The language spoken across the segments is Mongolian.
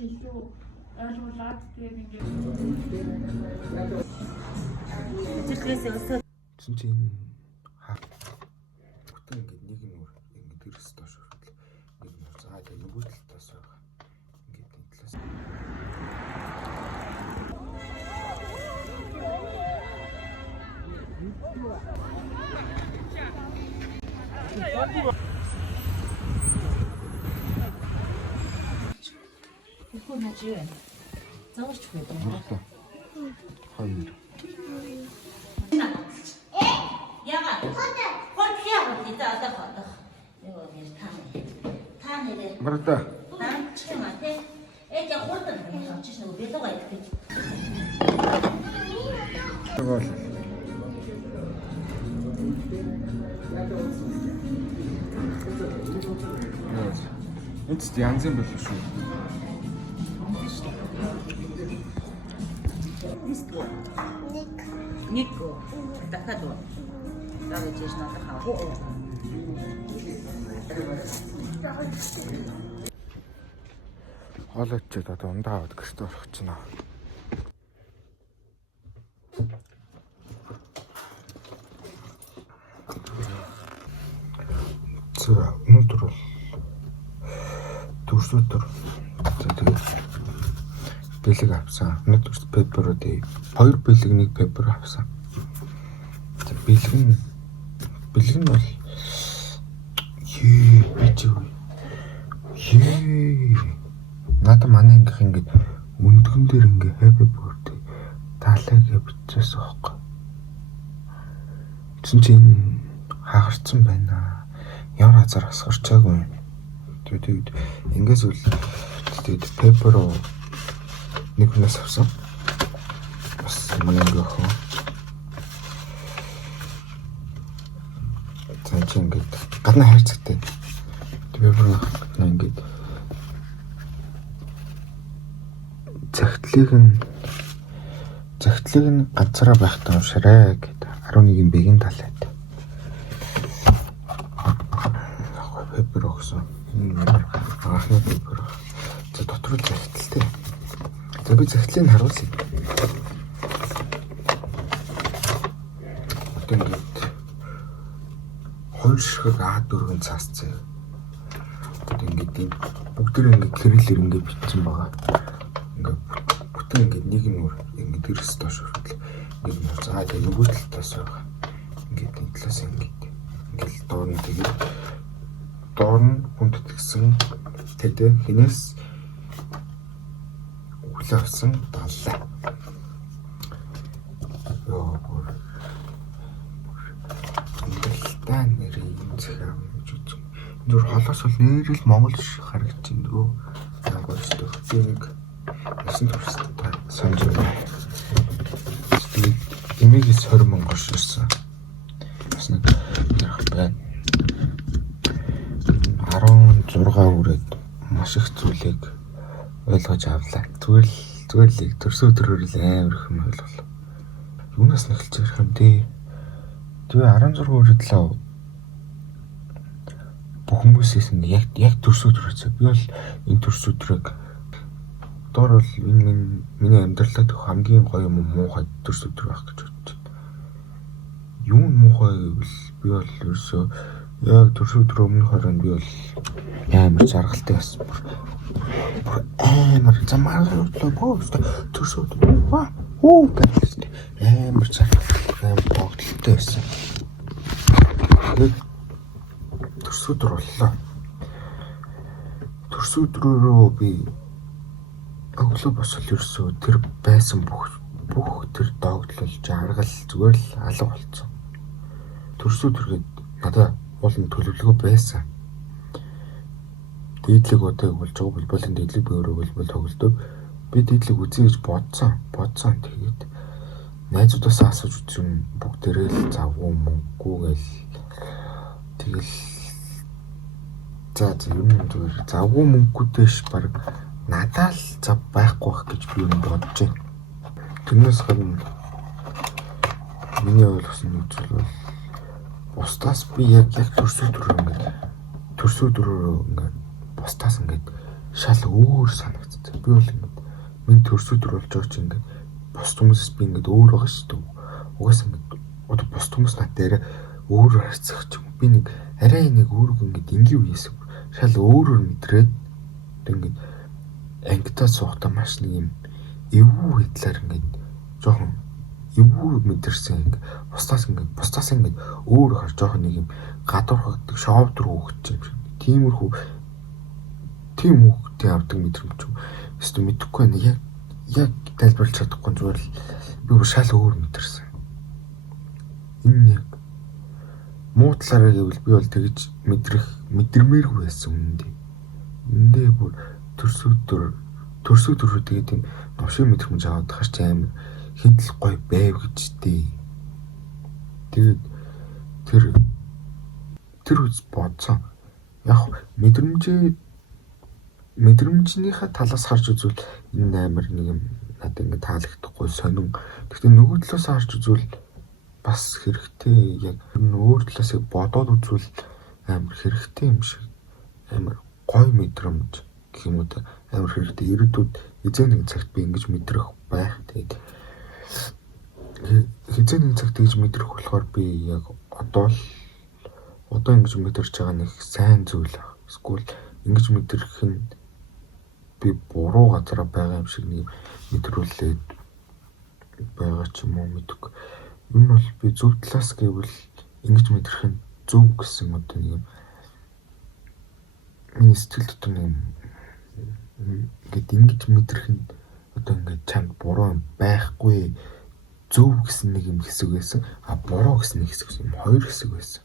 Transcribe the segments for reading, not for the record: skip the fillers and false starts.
илүү ойлгуулад тэгээд ингээд чинь бүтэн ингээд нэг нь ингээд гэрс доош хүртэл нэг нь заа тэгээд нөгөө талаас байгаа ингээд энэ талаас 이거 나지? 저거 죽여야 돼. хоёр 야가 꼴피하고 있다 하다. 이거 이제 타네. марата 난 책임한테 애기 홀든 해서 지금 배도가 이렇게. Эцэст янз юм болов шүү. Нико. Такадо. Давай здесь надо хавать. Хоолойчод одоо ундаа аваад гэрт орох гэж байна. Өнөөдөр бол төрсөдөр тэгээд бэлэг авсан. Өнөөдөр пепперүүд 2 бэлэг 1 пеппер авсан. Бэлэг нь бол надад манай ангийнх ингээд өндгөн дээр ингээ happy birthday таалаагаа бичсэн байхгүй. Чинь хагарцсан байна. Ямар хазар асгарчаагүй. Тэгээд ингээс үл тэгээд пеппер нэг хүнээс авсан. Бас манай ангийнх чинь ингээд гадна хайрцагтай. Пеппер ингээд загтлыг нь ганцаараа байхдаа уншаарай гэдэг 11-ийн бэгийн талаад. Пеппер өгсөн. Анхны пеппер. За дотор нь загталтай. За би загтлыг нь харуулъя. Одоо ингээд хоёр ширхэг А4-ын цаасцээ. Одоо ингээд бүгдээр ингээд кириллэр ингээд бичсэн байгаа. Ингээд бүтэн ингээд нэг нь ингээд гэрс доош хүртэл нэг нь заа тэгээд нөгөө талаас байгаа. Ингээд энэ талаас ингээд доор нь тэгээд доор нь хүндэтгсэн тэдэ хинээс өглөө авсан даллаа. Та нэрийн захаа гэж үзсэн. Зүр холоос бол нэрэл Монгол шиг харагдаж байна дөө. Ямар ч төгтөнийг насан туршдаа санаж байна. Тэгээд эмээгээс 20 мянга ширсэн. Бас нэг ярах байна. 16 үрээд маш их зүйлийг ойлгож авлаа. Зүгээр л төрсө өдрөөр л амар их юм ойлголоо. Юунаас нэхэлж ярих юм дээ? Тэгээ 16 үрээд л бүх хүмүүсээс нь яг төрс өдрөөс би бол энэ төрс өдрийг доор бол энэ миний амьдралаа дэх хамгийн гоё юм муухай төрс өдөр байх гэж бодчих. Юу муухай гэвэл би бол ерөөсөө яг төрс өдрөө өмнөх хорон би бол амар жаргалтай байсан. Амар замаар төрс өдөр гэж амар жаргалтай амар богдолтой байсан. Төрс өдөр боллоо. Төрс өдрөөрөө би өглөө босол ерөөсөө тэр байсан бүх тэр догтлол жаргал зүгээр л алга болцсон. Төрс өдргээд надад уулын төлөвлөгөө байсан. Дийдлэг удаа болж байгаа бол болон дийдлэг би өөрөө бол тоглодог. Би дийдлэг үзье гэж бодсон. Тэгээд найзуудаасаа асууж үзсэн бүгдээрээ л завгүй мөнггүй гээл тэгэл за юм зүгээр завгүй мөнгүүдээш баг надад л зав байхгүй байх гэж би бодож байна. Тэрнээс гадна миний ойлгосон зүйл бол бусдаас би яг төрс өдрөөр ингээд бусдаас ингээд шал өөр санагддаг. би бол ингээд минь төрсөдөр болж байгаа чинь ингээд бос хүмүүсээс би ингээд өөр байгаа шүү дээ. Угаас ингээд одоо бос хүмүүс надтай арай өөр харьцах ч юм. Би нэг арай нэг өөрөг ингээд энгийн үеэс шал өөрөөр мэдрээд ингээд ангитаа суухтаа маш нэг юм эвгүй хэдлэр ингээд жоохон эвгүй мэдэрсэн ингээд бусдаас ингээд өөр хар жоохон нэг юм гадуурхагдаг шоуд руу хөөгч юм шиг. Тиймэрхүү тийм хүүхдээ авдаг мэдрэмж юм. Эсвэл мэдэхгүй байна. Яг тайлбарлаж чадахгүй зүгээр л би бүр шал өөр мэдэрсэн. Энэ яг муу талаараа гэвэл би бол тэгж мэдрмээргүй байсан үнэндээ. Үнэндээ бүр төрсөдөр тэгээд юм новшиг мэдрэмж аваад хаш чи амар хидл гой байв гэжтэй. Тэгээд тэр үз бодсон. Яг мэдрэмжнийхээ талаас харж үзвэл энэ амар нэг юм надад ингэ таалагдахгүй сонин. Гэхдээ нөгөө талаас харж үзвэл бас хэрэгтэй. Яг өөр талаас бодоод үзвэл амар хэрэгтэй юм шиг. Амар гоё мэдрэмж гэх юм уу та амар хэрэгтэй. Ирээдүйд эзэн нэг цагт би ингэж мэдрэх байх. Тэгээд эзэн нэг цагт ингэж мэдрэх болохоор би яг одоо ингэж мэдэрч байгаа нэг сайн зүйл аа. Эсвэл ингэж мэдрэх нь би буруу газараа байгаа юм шиг нэг мэдрүүлээд байгаа ч юм уу мэдгүй. Энэ бол би зөв талаас гэвэл ингэж мэдрэх нь зөв гэсэн одоо нэг юм миний сэтгэл дотор нэг ингэж мэдрэх нь одоо ингэж чамд буруу байхгүй зөв гэсэн нэг юм хэсэг байсан. А буруу гэсэн нэг хэсэг юм хоёр хэсэг байсан.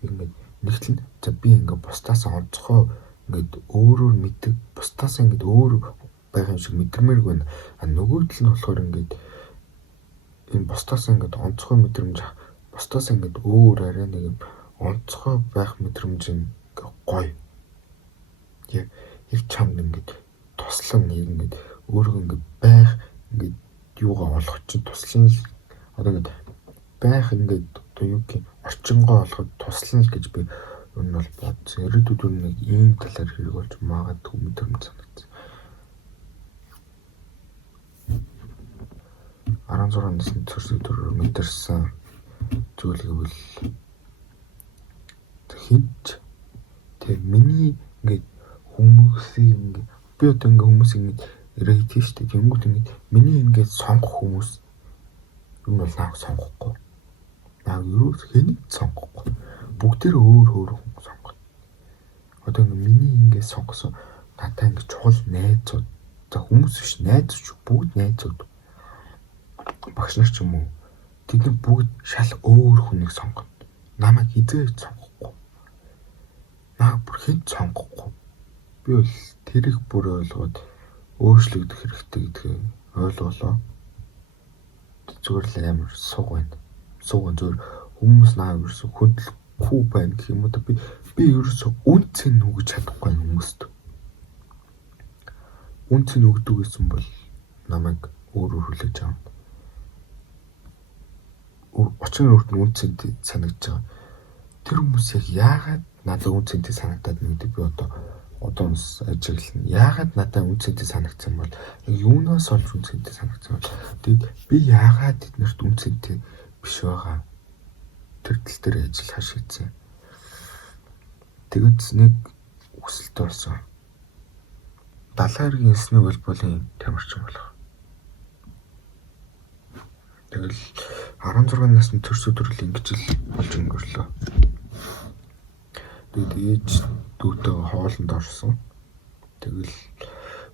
Ингээд нэгтэл нь за би ингээд бусдаас онцгой ингээд өөрөөр мэддэг бусдаас ингээд өөр байгаа юм шиг мэдэрмээргүй байна. А нөгөө тал нь болохоор ингээд энэ бусдаас ингээд онцгой мэдрэмж бусдаас ингээд өөр арай нэг юм онцгой байх мэдрэмж ингээд гоё. Яг чамд ингээд туслан нэг ингээд өөрөө ингээд байх ингээд юугаа олох чинь туслан одоо ингээд байх ингээд одоо юу гэх орчингоо олоход туслана л гэж би энэ бол бодсон. Ирээдүйд нэг ийм талаар хэрэг болж магадгүй мэдрэмж санагдсан. 16 насны төрсөдөр мэдэрсэн зүйл гэвэл тэг миний ингээд хүмүүсийг ингээд би одоо ингээд хүмүүс ингээд ирээд тийштэй тэнгууд ингээд миний ингээд сонгох хүмүүс юм бол нааг сонгохгүй. Нааг юу хэнийг сонгохгүй. Бүгдээр өөр хүн сонгоно. Одоо ингээд миний ингээд сонгосон надаа ингээд чухал найзууд за хүмүүс биш найзч бүгд найзууд багш нар ч юм уу тэд нар бүгд шал өөр хүнийг сонгоно. Намайг хизээж сонгохгүй. Нааг бүр хэд сонгохгүй. Би бол тэрийг бүр ойлгоод өөрчлөгдөх хэрэгтэй гэдгийг ойлголоо. Зүгээр л амар суг байна. Суг зүгээр хүмүүс нааг ерөөсө хөдлөхгүй байна гэх юм уу да би ерөөсө үнцэн нүгэж чадахгүй хүмүүст. Үнцэн өгдөг гэсэн бол намайг өөрөөр хүлээж авна. Очин өөрт нь үнцэнтэй санагдаж байгаа. Тэр хүмүүс яг яагаад надад үнцэнтэй санагдаад нэг би одоос ажиглана. Яагаад надад үнцэнтэй санагдсан бол юунаас олж үнцэнтэй санагдсан бол тэгээд би яагаад тэднэрт үнцэнтэй биш байгаа. Тэр тал дээр ажил хашигдсан. Тэгээд нэг өсөлтөө болсон. 70 эргийн волейболын тамирчин болох. Тэгэл 16 насны төрс өдрөл ингэж л болж өнгөрлөө. Тэгээд ээж дүүтэй хоолнд орсон. Тэгэл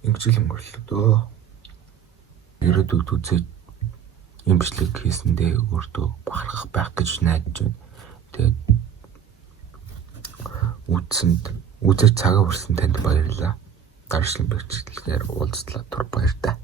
ингэж л өнгөрлөө. Ирээдүйд үзээд имжлэг хийсэндээ өөртөө бахархах байх гэж найдаж байна. Тэгээд үзэж цагаа хүрсэн танд баярлалаа. Даршлан бэрхшээлээр уулзлаа тур баяр та.